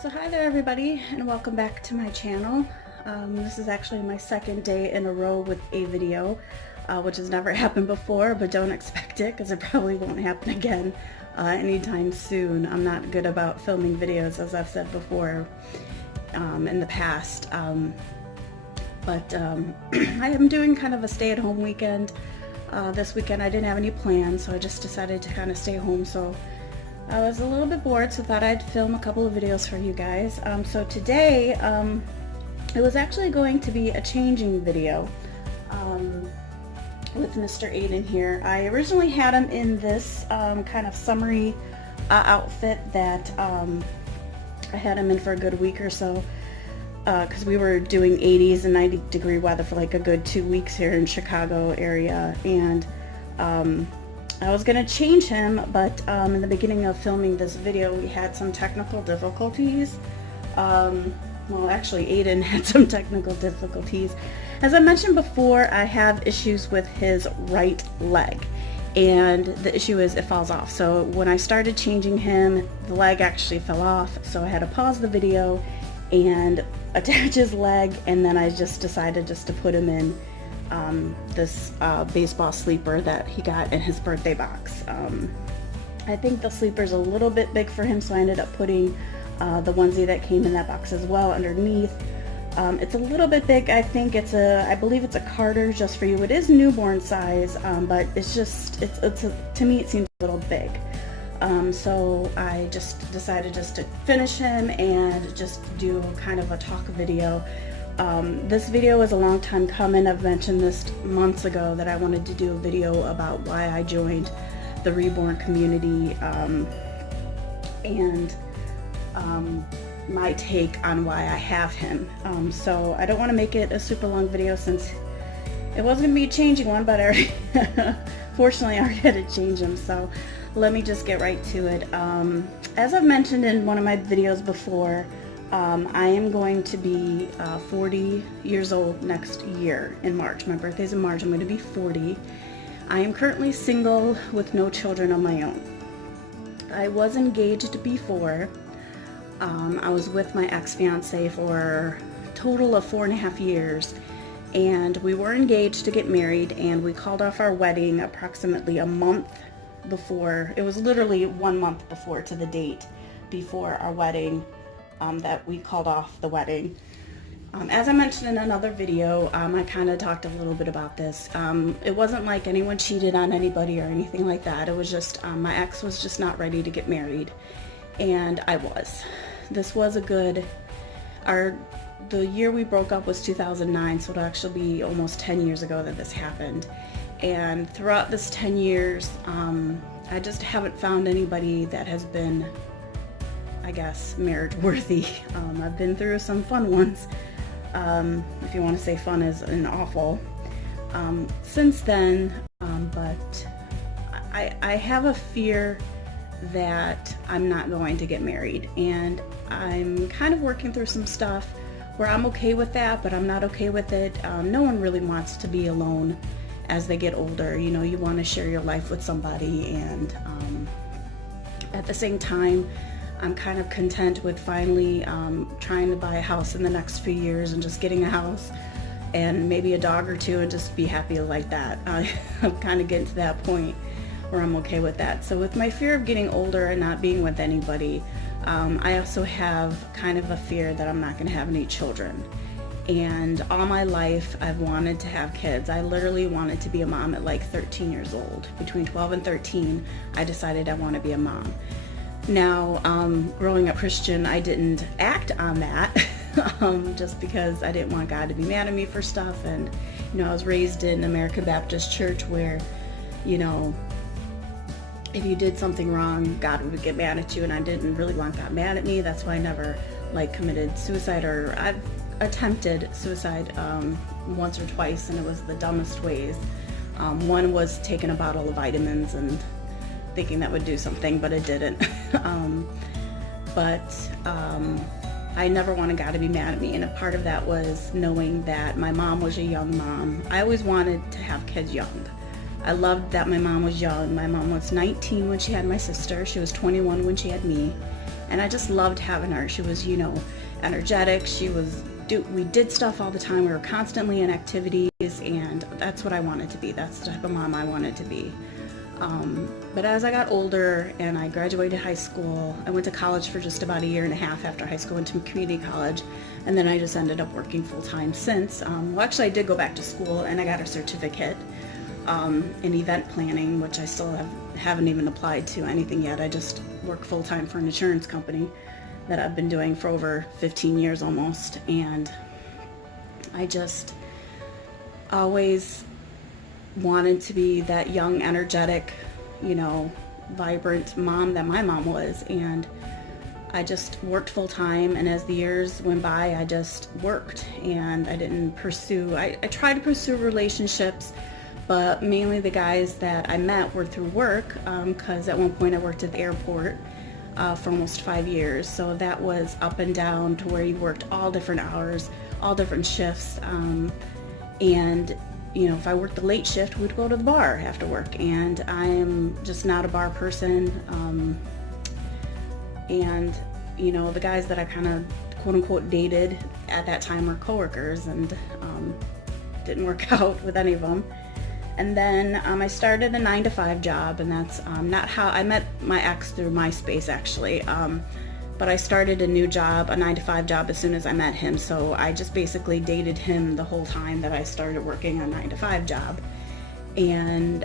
So hi there everybody, and welcome back to my channel. This is actually my second day in a row with a video, which has never happened before, but don't expect it because it probably won't happen again anytime soon. I'm not good about filming videos, as I've said before in the past, but I am doing kind of a stay-at-home weekend. This weekend I didn't have any plans, so I just decided to kind of stay home. So I was a little bit bored, so thought I'd film a couple of videos for you guys. So today, it was actually going to be a changing video with Mr. Aiden here. I originally had him in this kind of summery outfit that I had him in for a good week or so, because we were doing 80s and 90-degree weather for like a good 2 weeks here in Chicago area, and I was going to change him, but in the beginning of filming this video we had some technical difficulties. Well, actually Aiden had some technical difficulties. As I mentioned before, I have issues with his right leg, and the issue is it falls off. So when I started changing him, the leg actually fell off, so I had to pause the video and attach his leg, and then I just decided just to put him in this baseball sleeper that he got in his birthday box. I think the sleeper's a little bit big for him, so I ended up putting the onesie that came in that box as well underneath. It's a little bit big. I think I believe it's a Carter just for you. It is newborn size, but it's just, to me it seems a little big. So I just decided just to finish him and just do kind of a talk video. This video is a long time coming. I've mentioned this months ago that I wanted to do a video about why I joined the Reborn community, and my take on why I have him. So I don't want to make it a super long video since it wasn't going to be a changing one, but fortunately I already had to change him, so let me just get right to it. As I've mentioned in one of my videos before, I am going to be 40 years old next year in March. My birthday's in March. I'm going to be 40. I am currently single with no children of my own. I was engaged before. I was with my ex-fiance for a total of 4.5 years, and we were engaged to get married, and we called off our wedding approximately a month before. It was literally 1 month before to the date before our wedding. That we called off the wedding. As I mentioned in another video, I kind of talked a little bit about this. It wasn't like anyone cheated on anybody or anything like that. It was just my ex was just not ready to get married, and I was. This was a good, the year we broke up was 2009, so it'll actually be almost 10 years ago that this happened. And throughout this 10 years, I just haven't found anybody that has been, I guess, marriage worthy. I've been through some fun ones, if you want to say fun as in awful, since then, but I have a fear that I'm not going to get married, and I'm kind of working through some stuff where I'm okay with that, but I'm not okay with it. No one really wants to be alone as they get older. You know, you want to share your life with somebody, and at the same time I'm kind of content with finally trying to buy a house in the next few years and just getting a house and maybe a dog or two and just be happy like that. I'm kind of getting to that point where I'm okay with that. So with my fear of getting older and not being with anybody, I also have kind of a fear that I'm not going to have any children. And all my life I've wanted to have kids. I literally wanted to be a mom at like 13 years old. Between 12 and 13, I decided I want to be a mom. Now, growing up Christian, I didn't act on that just because I didn't want God to be mad at me for stuff. And, you know, I was raised in American Baptist Church where, you know, if you did something wrong, God would get mad at you, and I didn't really want God mad at me. That's why I never, like, committed suicide, or I've attempted suicide once or twice, and it was the dumbest ways. One was taking a bottle of vitamins and thinking that would do something, but it didn't. I never wanted God to be mad at me, and a part of that was knowing that my mom was a young mom. I always wanted to have kids young. I loved that my mom was young. My mom was 19 when she had my sister. She was 21 when she had me. And I just loved having her. She was, energetic. We did stuff all the time. We were constantly in activities, and that's what I wanted to be. That's the type of mom I wanted to be. But as I got older and I graduated high school, I went to college for just about a year and a half after high school, went to community college, and then I just ended up working full-time since. Well, actually I did go back to school and I got a certificate in event planning, which I still haven't even applied to anything yet. I just work full-time for an insurance company that I've been doing for over 15 years almost, and I just always wanted to be that young, energetic, vibrant mom that my mom was. And I just worked full time, and as the years went by, I just worked, and I didn't pursue, I tried to pursue relationships, but mainly the guys that I met were through work, because at one point I worked at the airport for almost 5 years. So that was up and down to where you worked all different hours, all different shifts, and if I worked the late shift, we'd go to the bar after work, and I'm just not a bar person. And the guys that I kind of quote unquote dated at that time were coworkers, and didn't work out with any of them. And then I started a 9-to-5 job, and that's not how I met my ex, through MySpace actually. But I started a new job, a 9-to-5 job, as soon as I met him. So I just basically dated him the whole time that I started working a 9-to-5 job. And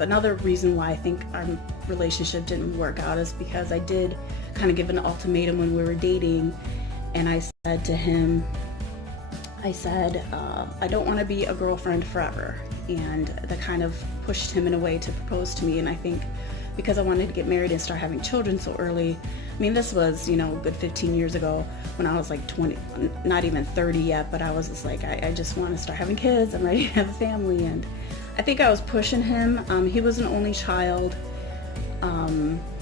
another reason why I think our relationship didn't work out is because I did kind of give an ultimatum when we were dating. And I said to him, I don't want to be a girlfriend forever. And that kind of pushed him in a way to propose to me. And I think because I wanted to get married and start having children so early. I mean, this was, a good 15 years ago when I was like 20, not even 30 yet, but I was just like, I just want to start having kids. I'm ready to have a family. And I think I was pushing him. He was an only child.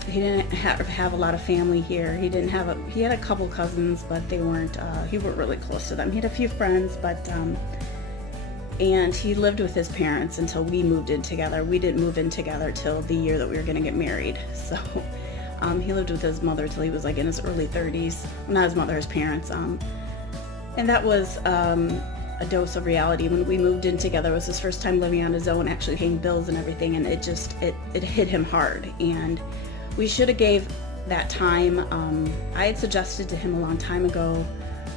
He didn't have a lot of family here. He had a couple cousins, but he weren't really close to them. He had a few friends, but, and he lived with his parents until we moved in together. We didn't move in together till the year that we were going to get married. So he lived with his mother till he was like in his early 30s. Not his mother, his parents. And that was a dose of reality. When we moved in together, it was his first time living on his own, actually paying bills and everything, and it hit him hard. And we should have gave that time. I had suggested to him a long time ago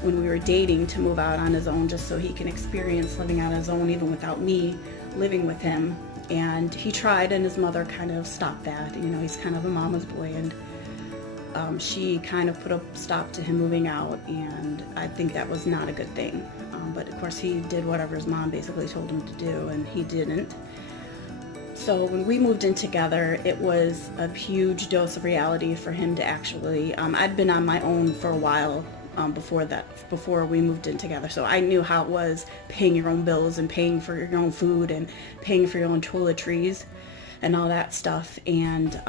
when we were dating to move out on his own, just so he can experience living on his own even without me living with him. And he tried, and his mother kind of stopped that. He's kind of a mama's boy, and she kind of put a stop to him moving out, and I think that was not a good thing. But of course he did whatever his mom basically told him to do, and he didn't. So when we moved in together, it was a huge dose of reality for him to actually, I'd been on my own for a while before we moved in together. So I knew how it was paying your own bills and paying for your own food and paying for your own toiletries and all that stuff. And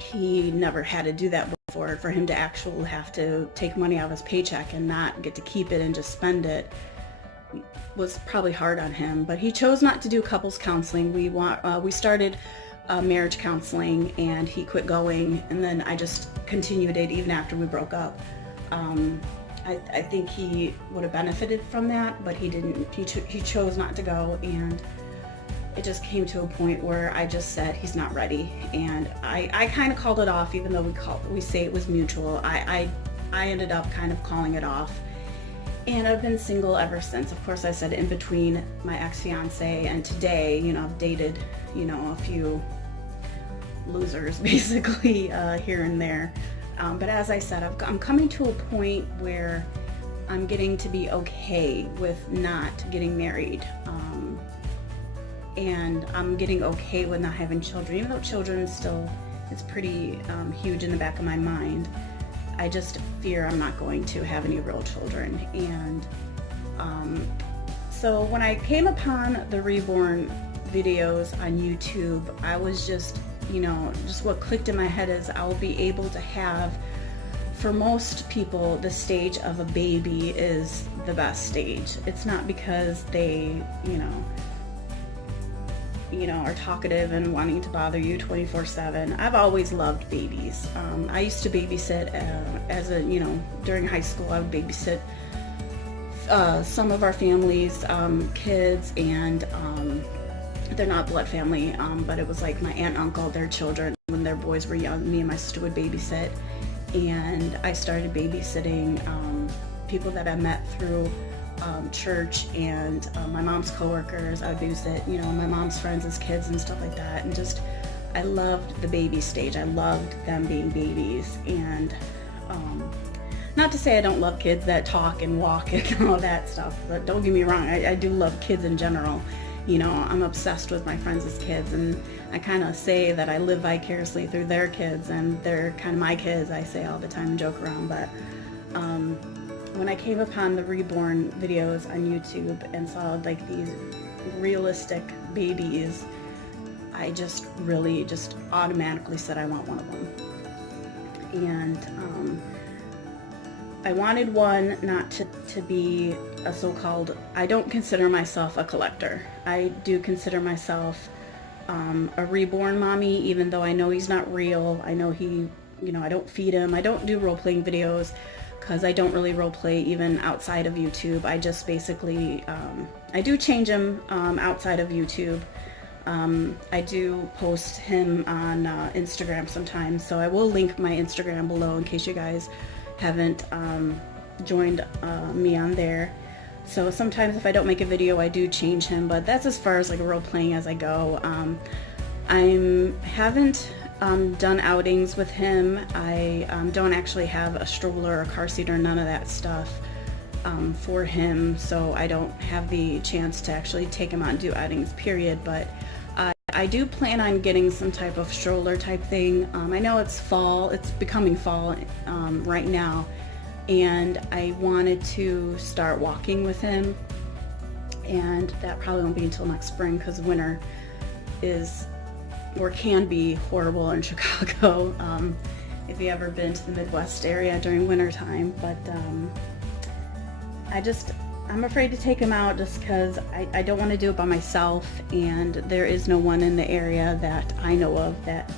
he never had to do that before. For him to actually have to take money out of his paycheck and not get to keep it and just spend it was probably hard on him. But he chose not to do couples counseling. We started marriage counseling, and he quit going, and then I just continued it even after we broke up. I think he would have benefited from that, but he didn't. He chose not to go, and it just came to a point where I just said he's not ready, and I kind of called it off, even though we say it was mutual. I ended up kind of calling it off, and I've been single ever since. Of course, I said in between my ex-fiance and today, I've dated, a few losers basically here and there. But as I said, I'm coming to a point where I'm getting to be okay with not getting married. And I'm getting okay with not having children, even though children still, it's pretty huge in the back of my mind. I just fear I'm not going to have any real children. And so when I came upon the Reborn videos on YouTube, I was just, just what clicked in my head is I'll be able to have, for most people, the stage of a baby is the best stage. It's not because they, you know, are talkative and wanting to bother you 24/7. I've always loved babies. I used to babysit as a, you know, during high school. I would babysit some of our family's kids, and they're not blood family, but it was like my aunt and uncle, their children, when their boys were young. Me and my sister would babysit, and I started babysitting people that I met through church, and my mom's coworkers. I would babysit, you know, my mom's friends as kids and stuff like that, and just I loved the baby stage. I loved them being babies, and not to say I don't love kids that talk and walk and all that stuff, but don't get me wrong, I do love kids in general. You know, I'm obsessed with my friends as kids, and I kind of say that I live vicariously through their kids, and they're kind of my kids, I say all the time and joke around. But when I came upon the Reborn videos on YouTube and saw like these realistic babies, I just really just automatically said I want one of them. And I wanted one not to be a so-called, I don't consider myself a collector. I do consider myself a reborn mommy, even though I know he's not real. I know he, you know, I don't feed him. I don't do role-playing videos because I don't really role-play even outside of YouTube. I just basically, I do change him outside of YouTube. I do post him on Instagram sometimes, so I will link my Instagram below in case you guys haven't joined me on there. So sometimes if I don't make a video, I do change him, but that's as far as like role playing as I go. I haven't done outings with him. I don't actually have a stroller or a car seat or none of that stuff for him, so I don't have the chance to actually take him out and do outings, period. But I do plan on getting some type of stroller type thing. I know it's fall, it's becoming fall right now, and I wanted to start walking with him, and that probably won't be until next spring because winter is, or can be, horrible in Chicago if you've ever been to the Midwest area during winter time. But I'm afraid to take him out just because I don't want to do it by myself, and there is no one in the area that I know of that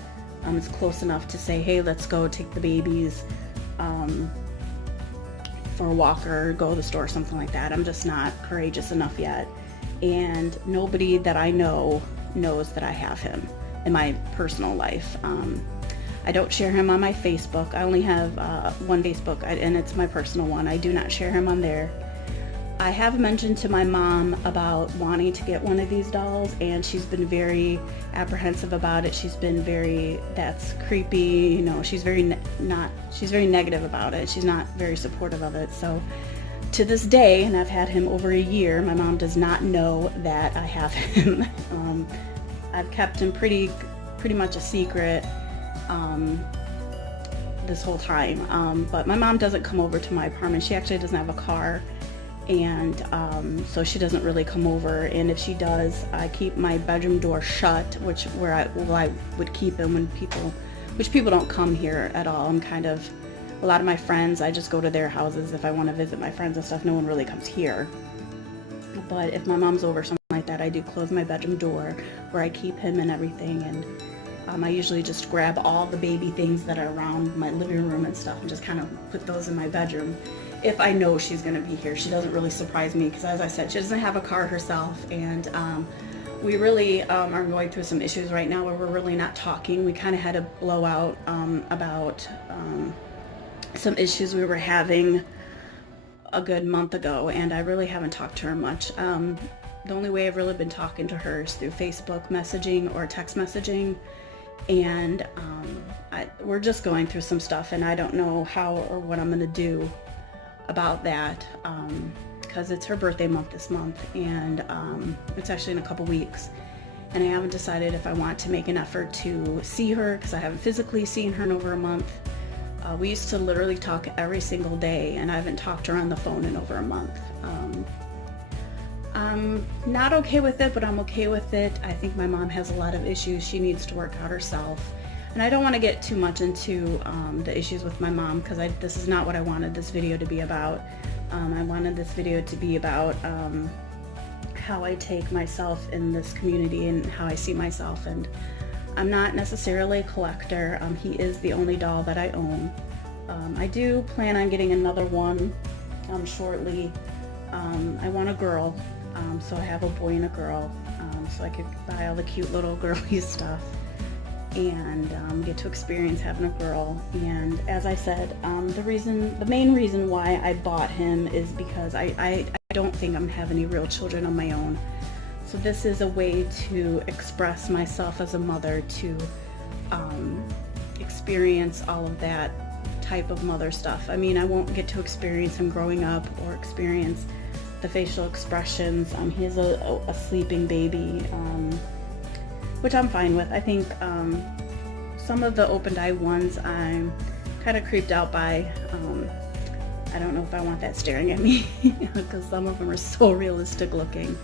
is close enough to say, hey, let's go take the babies for a walk or go to the store or something like that. I'm just not courageous enough yet, and nobody that I know knows that I have him in my personal life. I don't share him on my Facebook. I only have one Facebook, and it's my personal one. I do not share him on there. I have mentioned to my mom about wanting to get one of these dolls, and she's been very apprehensive about it. She's been very, that's creepy, you know, she's very negative about it. She's not very supportive of it. So to this day, and I've had him over a year, my mom does not know that I have him. I've kept him pretty much a secret this whole time. But my mom doesn't come over to my apartment. She actually doesn't have a car. And so she doesn't really come over, and if she does, I keep my bedroom door shut, where I would keep him when people don't come here at all. I'm kind of, a lot of my friends, I just go to their houses if I want to visit my friends and stuff. No one really comes here. But if my mom's over, something like that, I do close my bedroom door where I keep him and everything, and I usually just grab all the baby things that are around my living room and stuff and just kind of put those in my bedroom. If I know she's going to be here, she doesn't really surprise me because, as I said, she doesn't have a car herself, and we really are going through some issues right now where we're really not talking. We kind of had a blowout about some issues we were having a good month ago, and I really haven't talked to her much. The only way I've really been talking to her is through Facebook messaging or text messaging, and we're just going through some stuff, and I don't know how or what I'm going to do about that, because it's her birthday month this month, and it's actually in a couple weeks, and I haven't decided if I want to make an effort to see her, because I haven't physically seen her in over a month. We used to literally talk every single day, and I haven't talked to her on the phone in over a month. I'm not okay with it, but I'm okay with it. I think my mom has a lot of issues she needs to work out herself. And I don't want to get too much into the issues with my mom, because this is not what I wanted this video to be about. I wanted this video to be about how I take myself in this community and how I see myself. And I'm not necessarily a collector. He is the only doll that I own. I do plan on getting another one shortly. I want a girl, so I have a boy and a girl, so I could buy all the cute little girly stuff and get to experience having a girl. And as I said, the main reason why I bought him is because I don't think I'm having any real children on my own. So this is a way to express myself as a mother, to experience all of that type of mother stuff. I mean, I won't get to experience him growing up or experience the facial expressions. He is a sleeping baby, which I'm fine with. I think some of the opened eye ones I'm kind of creeped out by. I don't know if I want that staring at me because some of them are so realistic looking.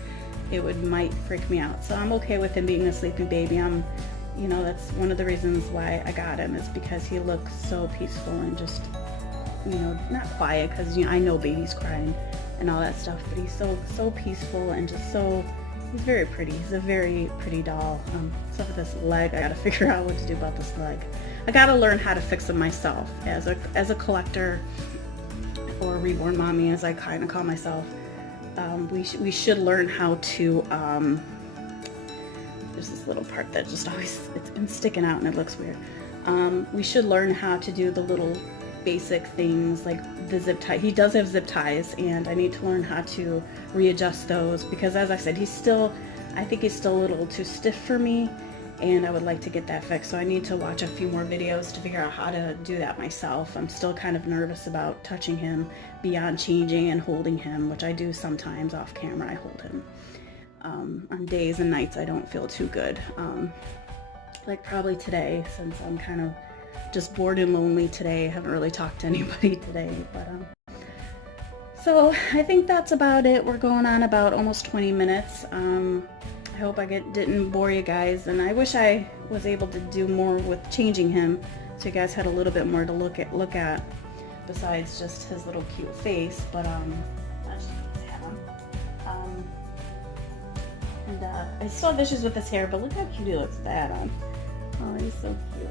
It might freak me out. So I'm okay with him being a sleeping baby. You know, that's one of the reasons why I got him, is because he looks so peaceful and just, you know, not quiet, because, you know, I know babies crying and all that stuff, but he's so peaceful and just he's very pretty. He's a very pretty doll. Except for this leg, I gotta figure out what to do about this leg. I gotta learn how to fix him myself as a collector, or reborn mommy, as I kind of call myself. We should learn how to, there's this little part that just always, it's sticking out and it looks weird. We should learn how to do the little basic things like the zip tie. He does have zip ties, and I need to learn how to readjust those, because as I said, I think he's still a little too stiff for me, and I would like to get that fixed. So I need to watch a few more videos to figure out how to do that myself. I'm still kind of nervous about touching him beyond changing and holding him, which I do sometimes off camera. I hold him. On days and nights I don't feel too good. Like probably today, since I'm kind of just bored and lonely today. I haven't really talked to anybody today, but so I think that's about it. We're going on about almost 20 minutes. I hope I didn't bore you guys, and I wish I was able to do more with changing him, so you guys had a little bit more to look at besides just his little cute face. But I just put his hat on. And I still have issues with his hair, but look how cute he looks with that on. Oh, he's so cute.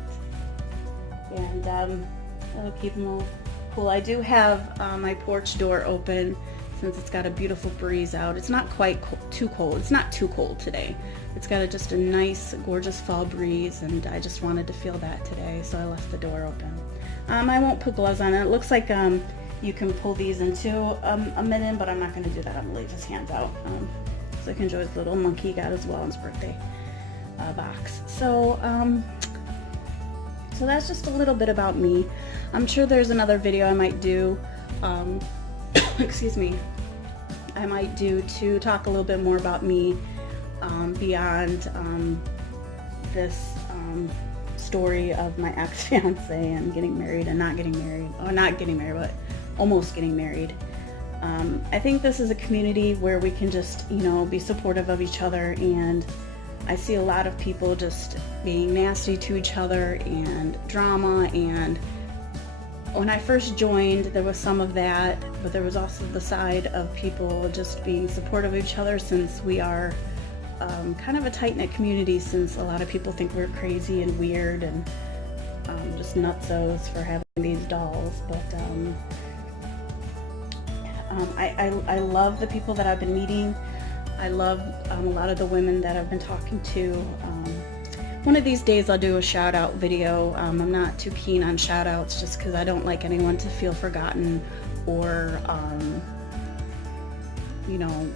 And that'll keep him all cool. I do have my porch door open, since it's got a beautiful breeze out. It's not quite too cold. It's not too cold today. It's got just a nice, gorgeous fall breeze, and I just wanted to feel that today, so I left the door open. I won't put gloves on. It looks like you can pull these into a mitten, but I'm not going to do that. I'm going to leave his hands out so I can enjoy his little monkey he got as well in his birthday box. So so that's just a little bit about me. I'm sure there's another video I might do, excuse me, I might do to talk a little bit more about me beyond this story of my ex-fiance and getting married and not getting married, or not getting married, but almost getting married. I think this is a community where we can just, you know, be supportive of each other, and I see a lot of people just being nasty to each other and drama, and when I first joined there was some of that, but there was also the side of people just being supportive of each other, since we are kind of a tight-knit community, since a lot of people think we're crazy and weird and just nutsos for having these dolls. But I love the people that I've been meeting. I love a lot of the women that I've been talking to. One of these days I'll do a shout out video. I'm not too keen on shout outs just because I don't like anyone to feel forgotten or you know,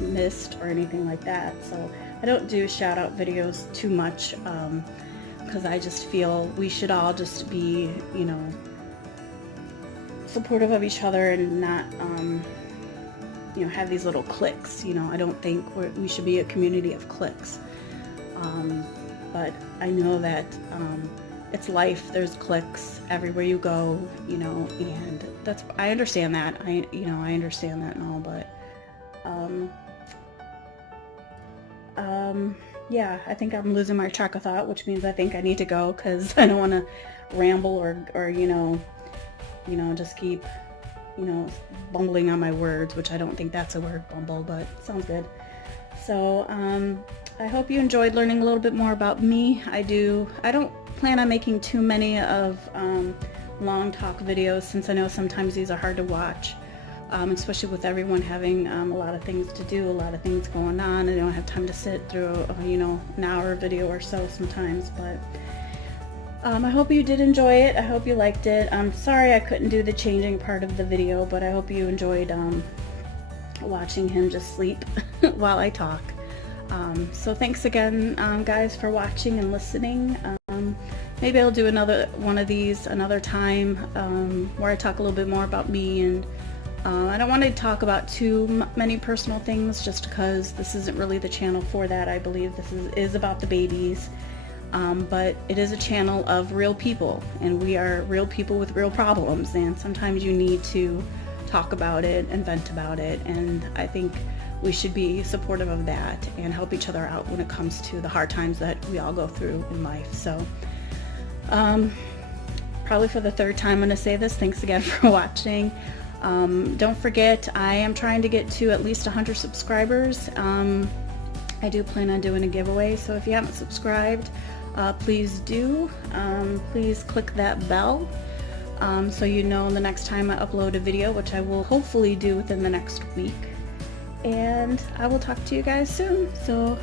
missed or anything like that. So I don't do shout out videos too much because I just feel we should all just be, you know, supportive of each other and not you know, have these little cliques. You know, I don't think we should be a community of cliques. But I know that it's life. There's cliques everywhere you go, you know, and I understand that. I understand that and all, but yeah, I think I'm losing my track of thought, which means I think I need to go because I don't want to ramble or you know, just keep you know, bumbling on my words, which I don't think that's a word, bumble, but sounds good. So I hope you enjoyed learning a little bit more about me. I don't plan on making too many of long talk videos, since I know sometimes these are hard to watch, especially with everyone having a lot of things to do, a lot of things going on. I don't have time to sit through you know, an hour video or so sometimes, but I hope you did enjoy it. I hope you liked it. I'm sorry I couldn't do the changing part of the video, but I hope you enjoyed watching him just sleep while I talk. So thanks again, guys, for watching and listening. Maybe I'll do another one of these another time, where I talk a little bit more about me, and I don't want to talk about too many personal things, just because this isn't really the channel for that. I believe this is about the babies. But it is a channel of real people, and we are real people with real problems, and sometimes you need to talk about it and vent about it, and I think we should be supportive of that and help each other out when it comes to the hard times that we all go through in life. So probably for the third time I'm going to say this, thanks again for watching. Don't forget, I am trying to get to at least 100 subscribers. I do plan on doing a giveaway, so if you haven't subscribed, please do. Please click that bell so you know the next time I upload a video, which I will hopefully do within the next week. And I will talk to you guys soon. So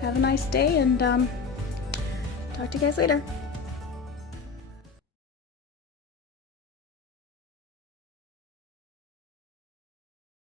have a nice day, and talk to you guys later.